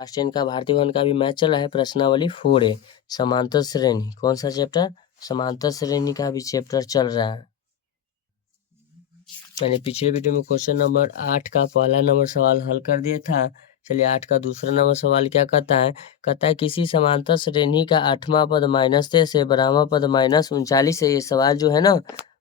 Class 10 का भारतीय one का भी मैच चल रहा है। प्रश्नावली 4A समांतर श्रेणी। कौन सा चैप्टर? समांतर श्रेणी का भी चैप्टर चल रहा है। मैंने पिछले वीडियो में क्वेश्चन नंबर 8 का पहला नंबर सवाल हल कर दिया था। चलिए 8 का दूसरा नंबर सवाल क्या कहता है? कहता है किसी समांतर श्रेणी का 8वां पद -23 है, 12वां पद -39 है। ये सवाल जो है ना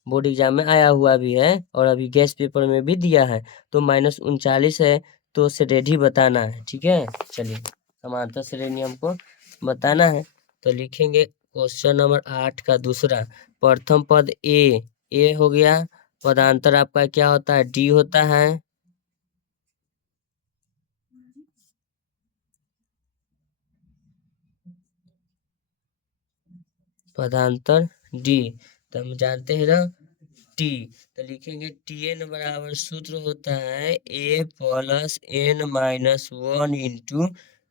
बोर्ड एग्जाम में आया हुआ भी है और अभी गेस्ट पेपर में भी दिया है। तो -39 है तो श्रेणी बताना है। ठीक है, चलिए समांतर श्रेणी हमको बताना है। तो लिखेंगे क्वेश्चन नंबर 8 का दूसरा, प्रथम पद ए हो गया, पदांतर आपका क्या होता है? डी होता है। पदांतर डी, तो हम जानते हैं ना टी, तो लिखेंगे टी एन बराबर सूत्र होता है A plus N minus 1 into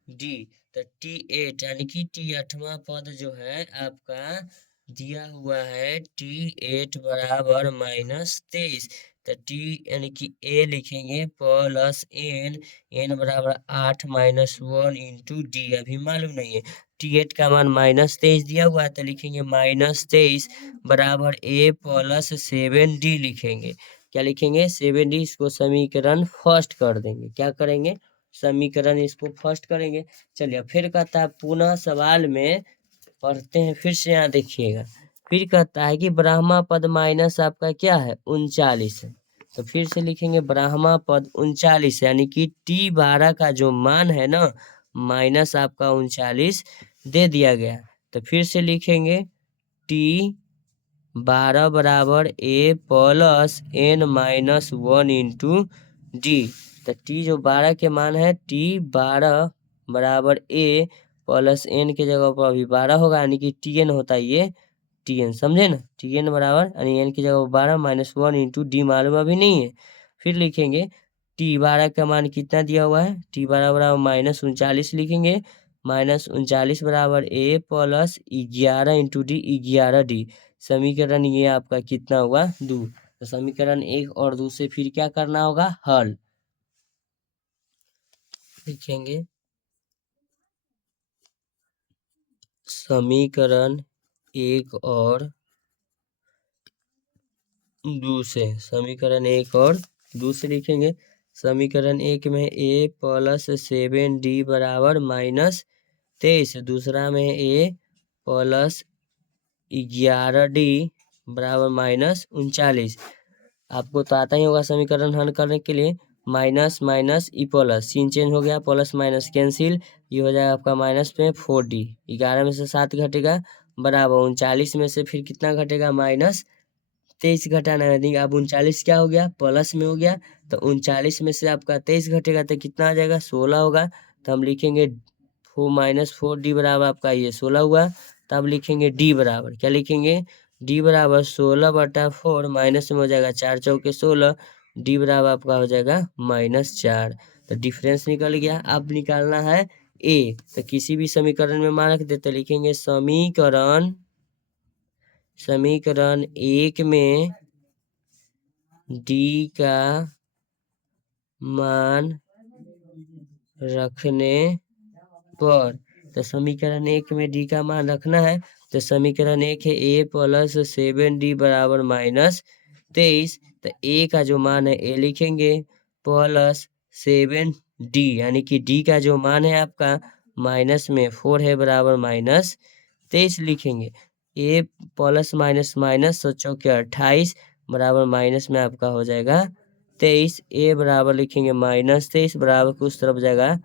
D. तो टी 8 यानी कि टी 8वां पद जो है आपका दिया हुआ है टी 8 बराबर -23। तो टी यानी कि ए लिखेंगे प्लस एन बराबर 8 माइनस 1 इंटू डी। अभी मालूम नहीं है, टी 8 का मान -23 दिया हुआ है तो लिखेंगे -23 बराबर ए प्लस 7D लिखेंगे। क्या लिखेंगे? 7D। इसको समीकरण फर्स्ट कर देंगे। क्या करेंगे? समीकरण इसको फर्स्ट करेंगे। चलिए फिर कहता है पुनः सवाल में पढ़ते हैं, फिर से यहाँ देखिएगा। फिर कहता है कि ब्राह्मा पद माइनस आपका क्या है? 39 है। तो फिर से लिखेंगे ब्राह्मा पद 39 यानी कि T12 का जो मान है ना माइनस आपका 39 दे दिया गया। तो फिर से लिखेंगे T12 बराबर A plus N minus 1 into D. तो टी जो 12 के मान है T12 बराबर ए प्लस एन के जगह पर अभी 12 होगा यानी कि Tn होता है ये Tn, समझे ना? Tn बराबर यानी एन की जगह 12 माइनस 1 इंटू डी मालूम अभी नहीं है। फिर लिखेंगे T12 का मान कितना दिया हुआ है? T12 बराबर -39 लिखेंगे। -39 बराबर A plus 11 into D, 11D। समीकरण ये आपका कितना हुआ? 2। तो समीकरण 1 और 2 से फिर क्या करना होगा? हल लिखेंगे। समीकरण 1 और 2 से, समीकरण 1 और 2 से लिखेंगे। समीकरण 1 में ए प्लस 7D बराबर -23, दूसरा में ए प्लस 11D बराबर -39। आपको तो आता ही होगा समीकरण हल करने के लिए। माइनस माइनस ई प्लस, सीन चेंज हो गया, प्लस माइनस कैंसिल, ये हो जाएगा आपका माइनस में 4D। 11 में से 7 घटेगा बराबर 39 में से फिर कितना घटेगा? -23 घटाना है। अब 39 क्या हो गया? प्लस में हो गया। तो 39 में से आपका 23 घटेगा तो कितना आ जाएगा? 16 होगा। तो हम लिखेंगे -4D बराबर आपका ये 16 हुआ। तब लिखेंगे डी बराबर, क्या लिखेंगे? डी बराबर 16/4, माइनस में हो जाएगा 4 चौके 16, डी बराबर आपका हो जाएगा -4। तो डिफरेंस निकल गया। अब निकालना है ए। तो किसी भी समीकरण में मान रख देते, लिखेंगे समीकरण 1 में डी का मान रखने पर, तो समीकरण 1 में डी का मान रखना है। तो समीकरण 1 है ए प्लस 7D बराबर -23। तो ए का जो मान है ए लिखेंगे प्लस 7D यानी कि डी का जो मान है आपका माइनस में 4 है बराबर -23 लिखेंगे। ए प्लस माइनस माइनस 7 चौके 28 बराबर माइनस में आपका हो जाएगा 23। ए बराबर लिखेंगे -23 बराबर को उस तरफ जाएगा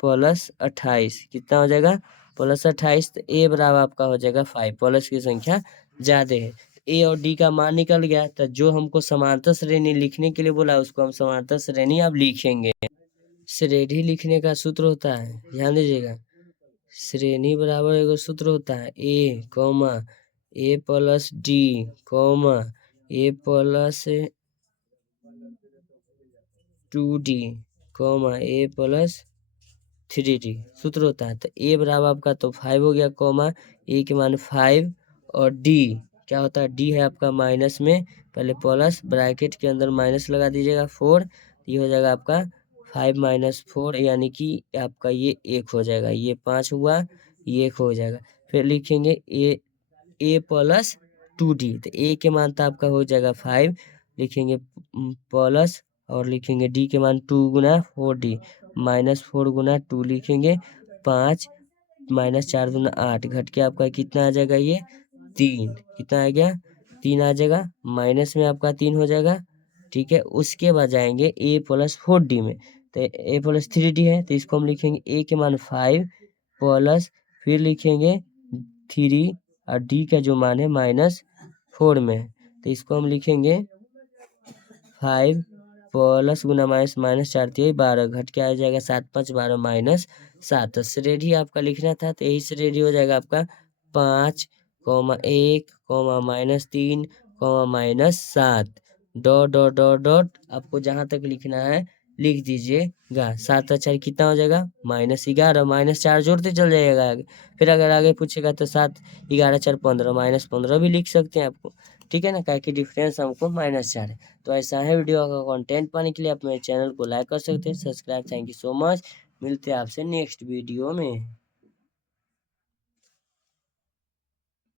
+28। कितना हो जाएगा? +28। तो ए बराबर आपका हो जाएगा 5। प्लस की संख्या ज्यादा है। ए और डी का मान निकल गया। तो जो हमको समांतर श्रेणी लिखने के लिए बोला उसको हम समांतर श्रेणी अब लिखेंगे। श्रेणी लिखने का सूत्र होता है, ध्यान दीजिएगा। श्रेणी बराबर एगो सूत्र होता है ए कॉमा ए प्लस डी कॉमा ए प्लस 2D कॉमा ए प्लस 3D सूत्र होता है। तो ए बराबर आपका तो 5 हो गया, कॉमा ए के मान 5 और डी क्या होता है? डी है आपका माइनस में, पहले प्लस ब्रैकेट के अंदर माइनस लगा दीजिएगा 4, ये हो जाएगा आपका 5 माइनस 4 यानी कि आपका ये 1 हो जाएगा, ये 5 हुआ, ये 1 हो जाएगा। फिर लिखेंगे ए प्लस 2d, तो ए के मान तो आपका हो जाएगा 5, लिखेंगे प्लस और लिखेंगे डी के मान 2 गुना 4d माइनस 4 गुना 2 लिखेंगे 5 माइनस 4 गुना 8 घट के आपका कितना आ जाएगा, ये 3, कितना आ गया 3 आ जाएगा, माइनस में आपका 3 हो जाएगा। ठीक है, उसके बाद जाएंगे ए प्लस 4d में, तो ए प्लस 3d है तो इसको हम लिखेंगे ए के मान 5 प्लस फिर लिखेंगे 3 और डी का जो मान है -4 में है, तो इसको हम लिखेंगे 5 प्लस गुना माइनस माइनस 4 3 12 घट के आ जाएगा 7 5 12 माइनस 7, तो श्रेणी ही आपका लिखना था, तो यही श्रेणी हो जाएगा आपका 5 1 -3 -7 डॉट डॉट डॉट डॉट आपको जहाँ तक लिखना है लिख दीजिएगा। 7 और 4 कितना हो जाएगा -11, -4 जोड़ते चल जाइएगा आगे। फिर अगर आगे पूछेगा तो 7 11 4 15 -15 भी लिख सकते हैं आपको। ठीक है ना, क्या कि डिफरेंस हमको -4 है। तो ऐसा है, वीडियो का कंटेंट पाने के लिए आप मेरे चैनल को लाइक कर सकते हैं, subscribe. Thank you so much, मिलते हैं आपसे नेक्स्ट वीडियो में।